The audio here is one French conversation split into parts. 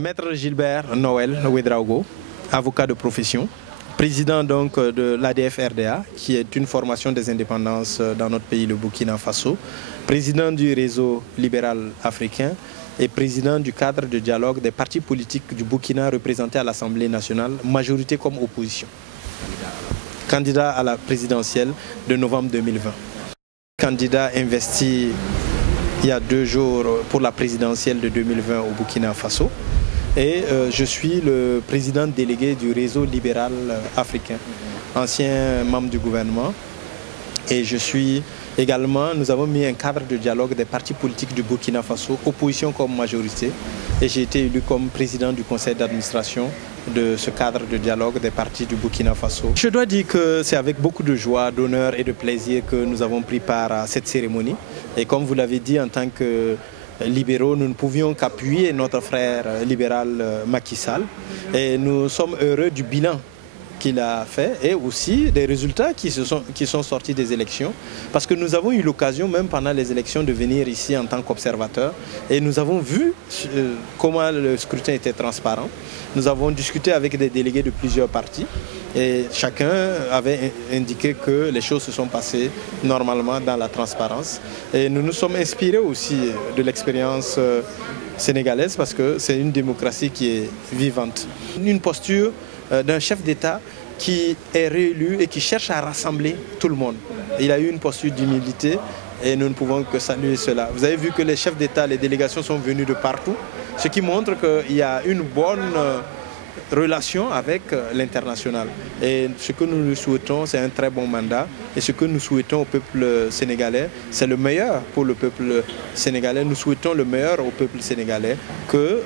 Maître Gilbert Noël Ouedraogo, avocat de profession, président donc de l'ADF-RDA, qui est une formation des indépendances dans notre pays, le Burkina Faso, président du réseau libéral africain et président du cadre de dialogue des partis politiques du Burkina représentés à l'Assemblée nationale, majorité comme opposition. Candidat à la présidentielle de novembre 2020. Candidat investi il y a 2 jours pour la présidentielle de 2020 au Burkina Faso. Et je suis le président délégué du réseau libéral africain, ancien membre du gouvernement. Et je suis également, nous avons mis un cadre de dialogue des partis politiques du Burkina Faso, opposition comme majorité. Et j'ai été élu comme président du conseil d'administration de ce cadre de dialogue des partis du Burkina Faso. Je dois dire que c'est avec beaucoup de joie, d'honneur et de plaisir que nous avons pris part à cette cérémonie. Et comme vous l'avez dit, en tant que libéraux, nous ne pouvions qu'appuyer notre frère libéral Macky Sall. Et nous sommes heureux du bilan qu'il a fait et aussi des résultats qui sont sortis des élections. Parce que nous avons eu l'occasion, même pendant les élections, de venir ici en tant qu'observateur. Et nous avons vu comment le scrutin était transparent. Nous avons discuté avec des délégués de plusieurs partis. Et chacun avait indiqué que les choses se sont passées normalement dans la transparence. Et nous nous sommes inspirés aussi de l'expérience sénégalaise parce que c'est une démocratie qui est vivante. Une posture d'un chef d'État qui est réélu et qui cherche à rassembler tout le monde. Il a eu une posture d'humilité et nous ne pouvons que saluer cela. Vous avez vu que les chefs d'État, les délégations sont venues de partout, ce qui montre qu'il y a une bonne relation avec l'international. Et ce que nous lui souhaitons, c'est un très bon mandat. Et ce que nous souhaitons au peuple sénégalais, c'est le meilleur pour le peuple sénégalais. Nous souhaitons le meilleur au peuple sénégalais, que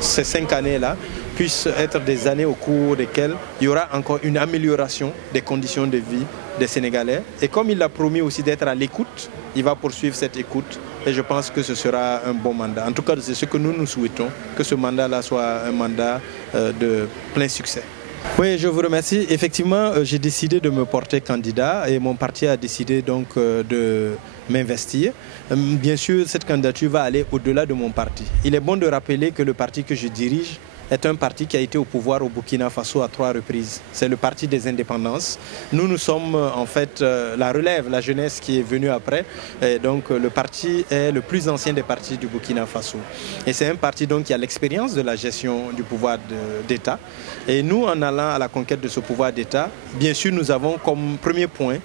ces 5 années-là puissent être des années au cours desquelles il y aura encore une amélioration des conditions de vie des Sénégalais. Et comme il a promis aussi d'être à l'écoute, il va poursuivre cette écoute et je pense que ce sera un bon mandat. En tout cas, c'est ce que nous souhaitons, que ce mandat-là soit un mandat de plein succès. Oui, je vous remercie. Effectivement, j'ai décidé de me porter candidat et mon parti a décidé donc de m'investir. Bien sûr, cette candidature va aller au-delà de mon parti. Il est bon de rappeler que le parti que je dirige est un parti qui a été au pouvoir au Burkina Faso à 3 reprises. C'est le parti des indépendances. Nous sommes en fait la relève, la jeunesse qui est venue après. Et donc le parti est le plus ancien des partis du Burkina Faso. Et c'est un parti donc qui a l'expérience de la gestion du pouvoir d'État. Et nous, en allant à la conquête de ce pouvoir d'État, bien sûr, nous avons comme premier point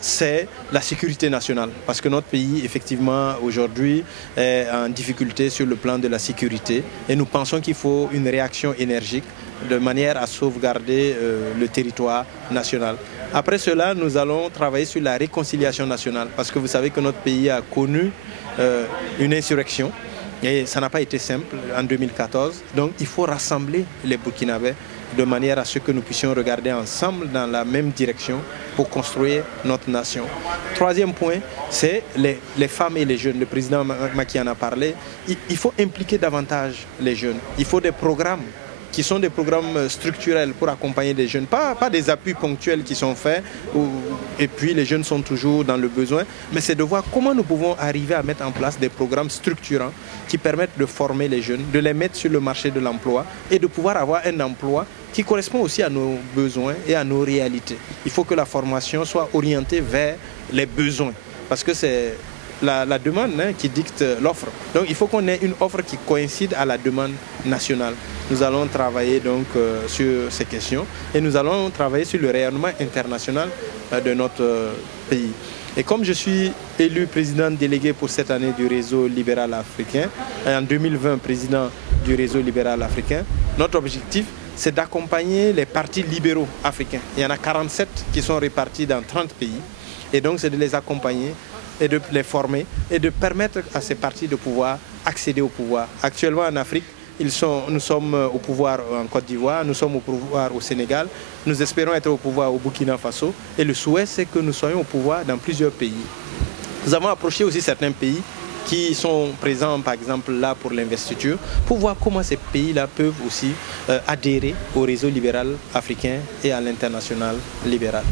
c'est la sécurité nationale. Parce que notre pays, effectivement, aujourd'hui, est en difficulté sur le plan de la sécurité. Et nous pensons qu'il faut une réaction énergique de manière à sauvegarder le territoire national. Après cela, nous allons travailler sur la réconciliation nationale. Parce que vous savez que notre pays a connu une insurrection. Et ça n'a pas été simple en 2014. Donc il faut rassembler les Burkinabés de manière à ce que nous puissions regarder ensemble dans la même direction pour construire notre nation. Troisième point, c'est les femmes et les jeunes. Le président Macky en a parlé. Il faut impliquer davantage les jeunes. Il faut des programmes qui sont des programmes structurels pour accompagner les jeunes, pas des appuis ponctuels qui sont faits et puis les jeunes sont toujours dans le besoin, mais c'est de voir comment nous pouvons arriver à mettre en place des programmes structurants qui permettent de former les jeunes, de les mettre sur le marché de l'emploi et de pouvoir avoir un emploi qui correspond aussi à nos besoins et à nos réalités. Il faut que la formation soit orientée vers les besoins parce que c'est la demande qui dicte l'offre. Donc il faut qu'on ait une offre qui coïncide à la demande nationale. Nous allons travailler donc sur ces questions et nous allons travailler sur le rayonnement international de notre pays. Et comme je suis élu président délégué pour cette année du réseau libéral africain, et en 2020 président du réseau libéral africain, notre objectif c'est d'accompagner les partis libéraux africains. Il y en a 47 qui sont répartis dans 30 pays et donc c'est de les accompagner et de les former et de permettre à ces partis de pouvoir accéder au pouvoir. Actuellement en Afrique, nous sommes au pouvoir en Côte d'Ivoire, nous sommes au pouvoir au Sénégal, nous espérons être au pouvoir au Burkina Faso et le souhait c'est que nous soyons au pouvoir dans plusieurs pays. Nous avons approché aussi certains pays qui sont présents par exemple là pour l'investiture pour voir comment ces pays-là peuvent aussi adhérer au réseau libéral africain et à l'international libéral.